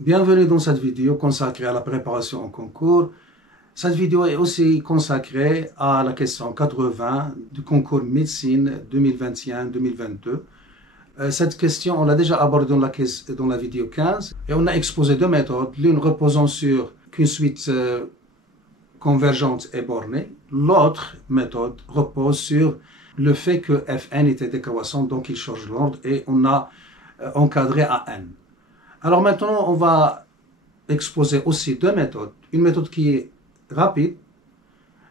Bienvenue dans cette vidéo consacrée à la préparation au concours. Cette vidéo est aussi consacrée à la question 80 du concours médecine 2021-2022. Cette question, on l'a déjà abordée dans la vidéo 15 et on a exposé deux méthodes, l'une reposant sur qu'une suite convergente et bornée. L'autre méthode repose sur le fait que Fn était décroissant, donc il change l'ordre et on a encadré à n. Alors maintenant, on va exposer aussi deux méthodes. Une méthode qui est rapide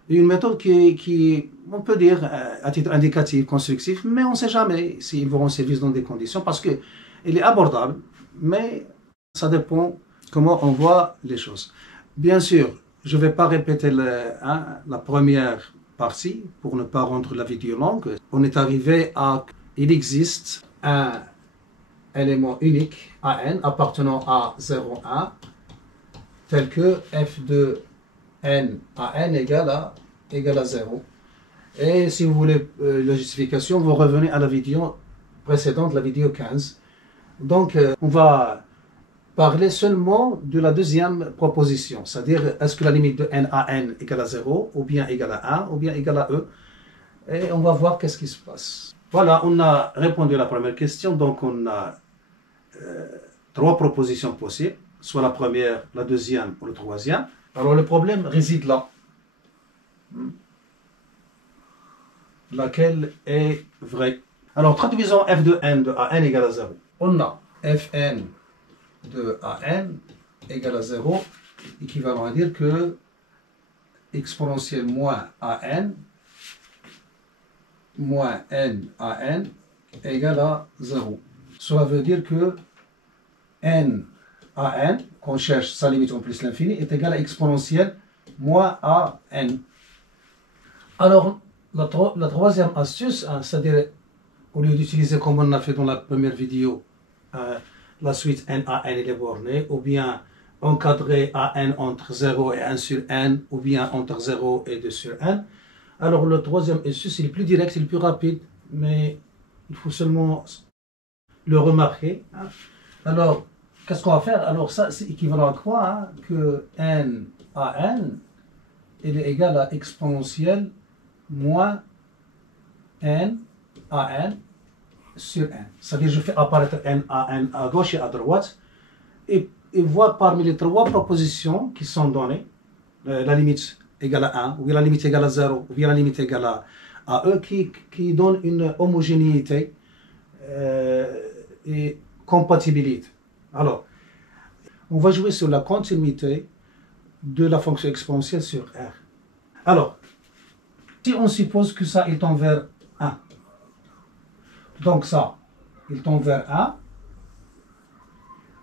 et une méthode qui on peut dire, à titre indicatif, constructif, mais on ne sait jamais s'ils vont en service dans des conditions parce qu'elle est abordable, mais ça dépend comment on voit les choses. Bien sûr, je ne vais pas répéter la première partie pour ne pas rendre la vidéo longue. On est arrivé à il existe un élément unique AN appartenant à 0, 1 tel que f de n à n égale à 0. Et si vous voulez la justification, vous revenez à la vidéo précédente, la vidéo 15. Donc on va parler seulement de la deuxième proposition, c'est-à-dire est-ce que la limite de n à n égale à 0 ou bien égale à 1 ou bien égale à e, et on va voir qu'est-ce qui se passe. Voilà, on a répondu à la première question, donc on a trois propositions possibles, soit la première, la deuxième ou la troisième. Alors le problème réside là. Laquelle est vraie? Alors traduisons f de n de an égale à 0. On a fn de an égale à 0, équivalent à dire que exponentielle moins an moins n an égale à 0. Cela veut dire que n à n, qu'on cherche sa limite en plus l'infini, est égal à exponentielle moins a n. Alors, la troisième astuce, c'est-à-dire, au lieu d'utiliser comme on a fait dans la première vidéo, la suite n à n et les bornées, ou bien encadrer a n entre 0 et 1 sur n, ou bien entre 0 et 2 sur n. Alors, le troisième astuce, il est plus direct, il est plus rapide, mais il faut seulement le remarquer. Alors, qu'est-ce qu'on va faire? Alors ça, c'est équivalent à quoi? Que n à n, il est égal à exponentielle moins n à n sur n. C'est-à-dire je fais apparaître n à n à gauche et à droite, et voir parmi les trois propositions qui sont données, la limite égale à 1, ou bien la limite égale à 0, ou bien la limite égale à e, qui donne une homogénéité et compatibilité. Alors, on va jouer sur la continuité de la fonction exponentielle sur R. Alors, si on suppose que ça il tend vers 1, donc ça, il tend vers 1,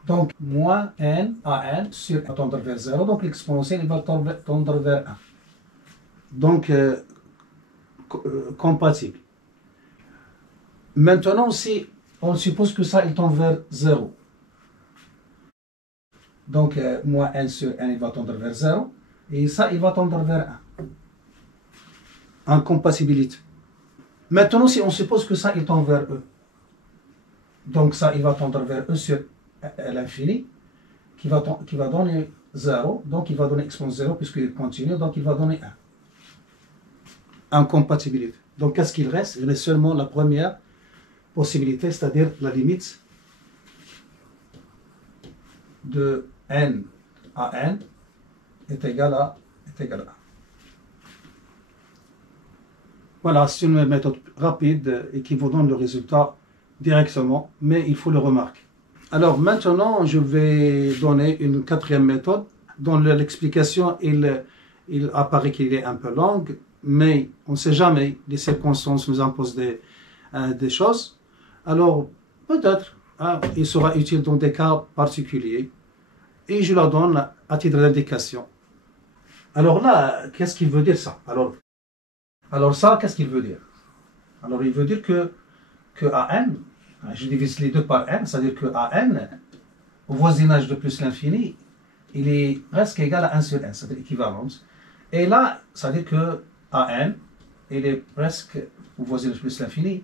donc moins n à n sur va tendre vers 0, donc l'exponentielle va tendre vers 1. Donc, compatible. Maintenant, si on suppose que ça il tend vers 0, donc moins n sur n il va tendre vers 0, et ça il va tendre vers 1. Incompatibilité. Maintenant, si on suppose que ça il tend vers e, donc ça il va tendre vers e sur l'infini, qui va donner 0, donc il va donner exponentielle 0 puisqu'il continue, donc il va donner 1. Incompatibilité. Donc qu'est-ce qu'il reste? Il reste seulement la première possibilité, c'est-à-dire la limite de n à n est égale à 1. Voilà, c'est une méthode rapide et qui vous donne le résultat directement, mais il faut le remarquer. Alors maintenant, je vais donner une quatrième méthode. Dans l'explication, il apparaît qu'il est un peu longue, mais on ne sait jamais, les circonstances nous imposent des choses. Alors, peut-être, il sera utile dans des cas particuliers. Et je la donne à titre d'indication. Alors là, qu'est-ce qu'il veut dire ça? Alors ça, qu'est-ce qu'il veut dire? Alors il veut dire que AN, je divise les deux par n, c'est-à-dire que AN, au voisinage de plus l'infini, il est presque égal à 1 sur n, c'est-à-dire équivalence. Et là, c'est-à-dire que AN, il est presque au voisinage de plus l'infini,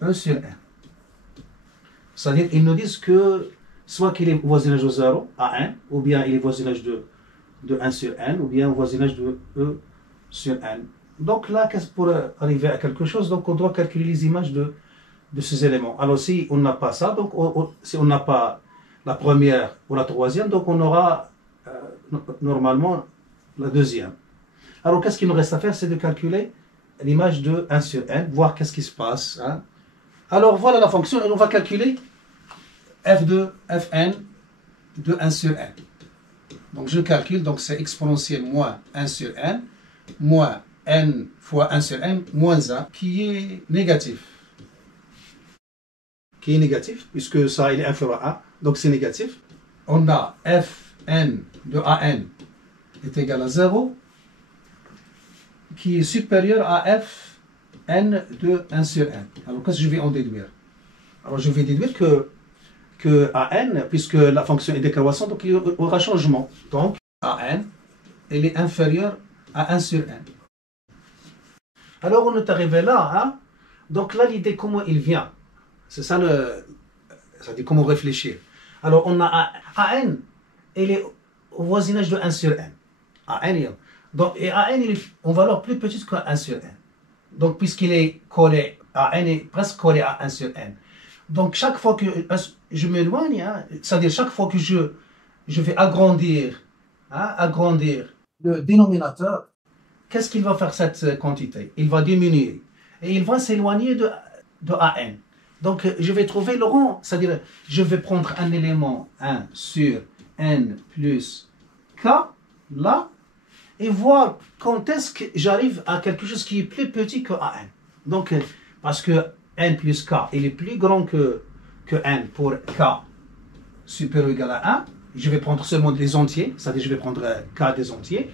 1 sur n. C'est-à-dire, ils nous disent que soit qu'il est voisinage de 0 à 1, ou bien il est voisinage de 1 sur n, ou bien voisinage de E sur n. Donc là, pour arriver à quelque chose, donc on doit calculer les images de ces éléments. Alors si on n'a pas ça, donc si on n'a pas la première ou la troisième, donc on aura normalement la deuxième. Alors qu'est-ce qu'il nous reste à faire? C'est de calculer l'image de 1 sur n, voir qu'est-ce qui se passe. Hein. Alors voilà la fonction, et on va calculer f de fn de 1 sur n. Donc je calcule, donc c'est exponentielle moins 1 sur n, moins n fois 1 sur n, moins 1, qui est négatif. Puisque ça il est inférieur à 1, donc c'est négatif. On a fn de an est égal à 0, qui est supérieur à fn de 1 sur n. Alors qu'est-ce que je vais en déduire? Alors je vais déduire que an, puisque la fonction est décroissante, donc il y aura changement. Donc an, elle est inférieure à 1 sur n. Alors on est arrivé là, hein? Donc là l'idée comment il vient, c'est ça c'est-à-dire comment réfléchir. Alors on a an, elle est au voisinage de 1 sur n. Donc et an il est en valeur plus petite que 1 sur n. Donc puisqu'il est collé, an est presque collé à 1 sur n. Donc chaque fois que je m'éloigne, hein, c'est-à-dire chaque fois que je vais agrandir, hein, agrandir le dénominateur, qu'est-ce qu'il va faire cette quantité? Il va diminuer et il va s'éloigner de an. Donc je vais trouver le rang, c'est-à-dire je vais prendre un élément 1 sur n plus k, là, et voir quand est-ce que j'arrive à quelque chose qui est plus petit que an. Donc parce que n plus k, il est plus grand que n pour k supérieur ou égal à 1. Je vais prendre seulement des entiers, c'est-à-dire je vais prendre k des entiers,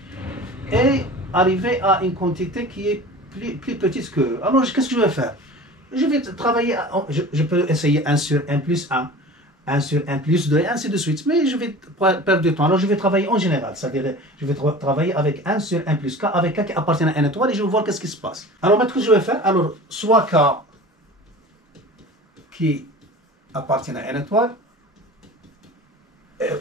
et arriver à une quantité qui est plus petite que... Alors qu'est-ce que je vais faire? Je vais travailler, je peux essayer 1 sur n plus 1, 1 sur n plus 2, et ainsi de suite, mais je vais perdre du temps. Alors je vais travailler en général, c'est-à-dire je vais travailler avec 1 sur n plus k, avec k qui appartient à n étoile, et je vais voir qu'est-ce qui se passe. Alors maintenant, ce que je vais faire, alors soit k qui appartient à n étoile,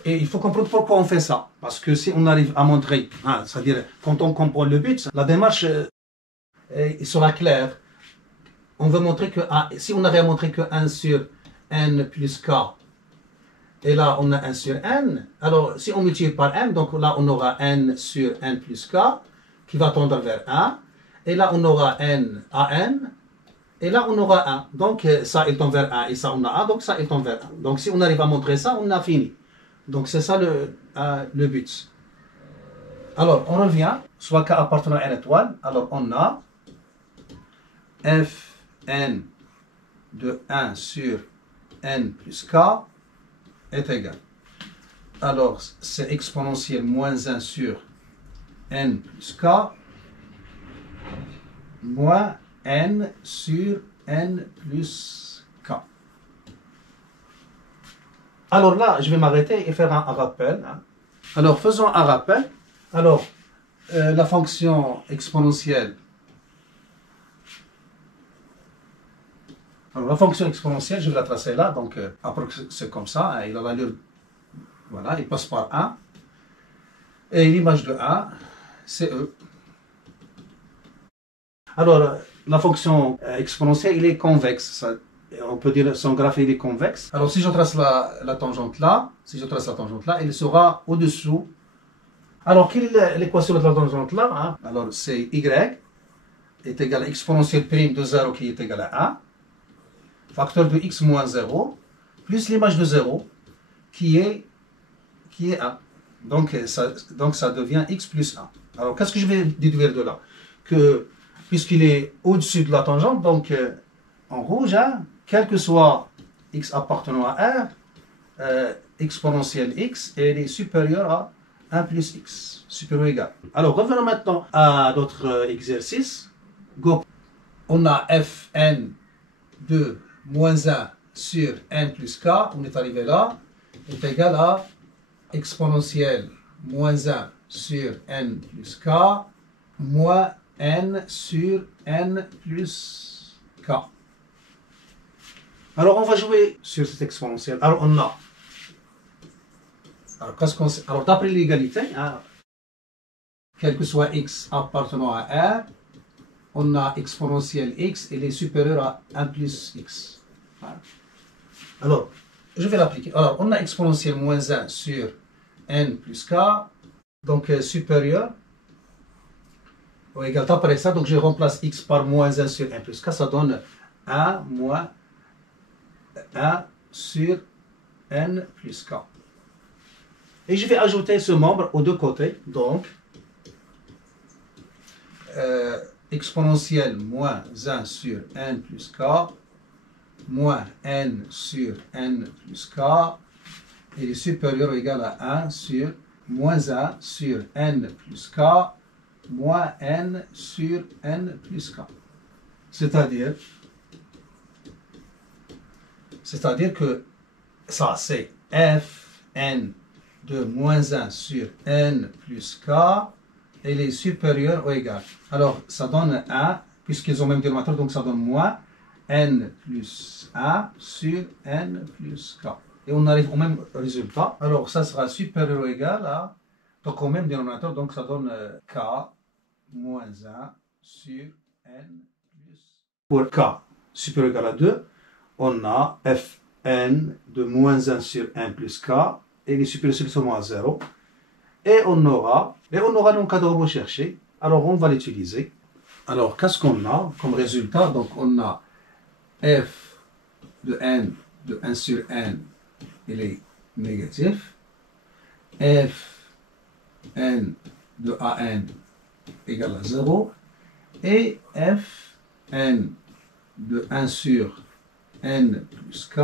et il faut comprendre pourquoi on fait ça. Parce que si on arrive à montrer, hein, c'est-à-dire quand on comprend le but, la démarche sera claire. On veut montrer que si on avait à montrer que 1 sur n plus k, et là on a 1 sur n, alors si on multiplie par n, donc là on aura n sur n plus k, qui va tendre vers 1, et là on aura n à n, et là on aura 1. Donc ça il tend vers 1, et ça on a 1, donc ça il tend vers 1. Donc si on arrive à montrer ça, on a fini. Donc c'est ça le but. Alors on revient, soit k appartenant à n étoile, alors on a fn de 1 sur n plus k est égal. Alors c'est exponentielle moins 1 sur n plus k moins n sur n plus k. Alors là, je vais m'arrêter et faire un rappel. Hein. Alors, faisons un rappel. Alors, la fonction exponentielle. Alors, la fonction exponentielle, je vais la tracer là. Donc, après, c'est comme ça. Hein, il a l'allure. Voilà, il passe par 1. Et l'image de 1, c'est E. Alors, la fonction exponentielle, il est convexe. Ça, on peut dire son graphe il est convexe. Alors si je trace la tangente là, elle sera au-dessous. Alors quelle est l'équation de la tangente là, hein? Alors c'est y est égal à exponentielle prime de 0 qui est égal à 1, facteur de x moins 0, plus l'image de 0 qui est 1. Donc ça devient x plus 1. Alors qu'est-ce que je vais déduire de là? Que puisqu'il est au-dessus de la tangente, donc en rouge, hein, quel que soit x appartenant à R, exponentielle x, elle est supérieure à 1 plus x, supérieur ou égal. Alors revenons maintenant à notre exercice. Go. On a fn de moins 1 sur n plus k, on est arrivé là, est égal à exponentielle moins 1 sur n plus k, moins n sur n plus k. Alors, on va jouer sur cette exponentielle. Alors, on a Alors d'après l'égalité, hein, quel que soit x appartenant à R, on a exponentielle x, il est supérieur à 1 plus x. Voilà. Alors, je vais l'appliquer. Alors, on a exponentielle moins 1 sur n plus k, donc supérieur ou égal après ça. Donc, je remplace x par moins 1 sur n plus k, ça donne 1 moins 1 sur n plus k. Et je vais ajouter ce membre aux deux côtés. Donc, exponentielle moins 1 sur n plus k moins n sur n plus k est supérieur ou égal à 1 sur moins 1 sur n plus k moins n sur n plus k. C'est-à-dire que ça c'est fn de moins 1 sur n plus k, elle est supérieure ou égale. Alors, ça donne 1, puisqu'ils ont le même dénominateur, donc ça donne moins n plus 1 sur n plus k. Et on arrive au même résultat. Alors, ça sera supérieur ou égal à, donc au même dénominateur, donc ça donne k moins 1 sur n plus. Pour k supérieur ou égal à 2, on a fn de moins 1 sur n plus k, et il est supérieur seulement à 0. Et on aura nos cas de rechercher. Alors, on va l'utiliser. Alors, qu'est-ce qu'on a comme résultat? Donc, on a f de n de 1 sur n, il est négatif. F n de an égale à 0. Et f n de 1 sur n plus k,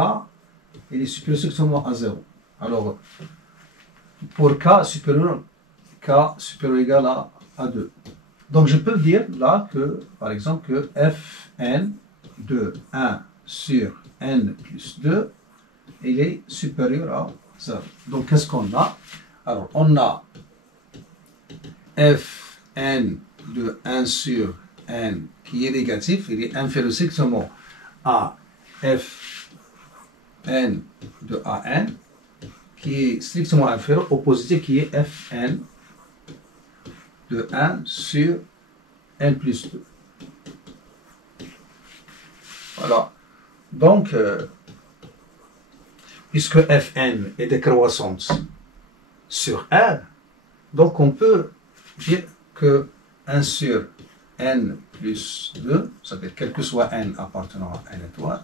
il est supérieur seulement à 0. Alors, pour k supérieur ou égal à 2. Donc, je peux dire là que, par exemple, que fn de 1 sur n plus 2, il est supérieur à 0. Donc, qu'est-ce qu'on a? Alors, on a fn de 1 sur n qui est négatif, il est inférieur strictement à fn de an, qui est strictement inférieur au positif qui est fn de 1 sur n plus 2. Voilà. Donc, puisque fn est décroissante sur R, donc on peut dire que 1 sur n plus 2, c'est-à-dire quel que soit n appartenant à n étoile,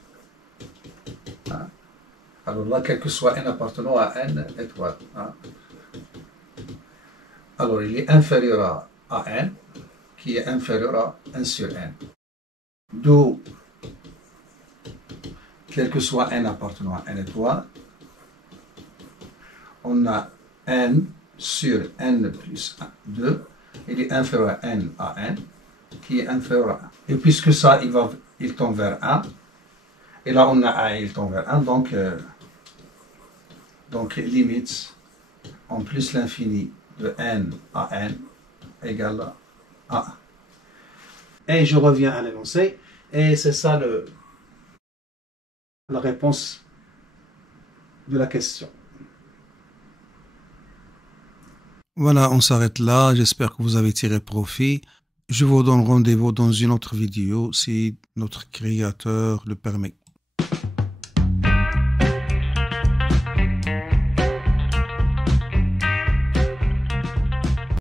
hein, alors là, quel que soit n appartenant à n étoile, hein, alors il est inférieur à n, qui est inférieur à 1 sur n. D'où, quel que soit n appartenant à n étoile, on a n sur n plus 2, il est inférieur à n, qui est inférieur à 1. Et puisque ça, il tend vers 1, et là on a 1, il tend vers 1, donc limite en plus l'infini de n à n égale à 1. Et je reviens à l'énoncé, et c'est ça la réponse de la question. Voilà, on s'arrête là. J'espère que vous avez tiré profit. Je vous donne rendez-vous dans une autre vidéo si notre créateur le permet.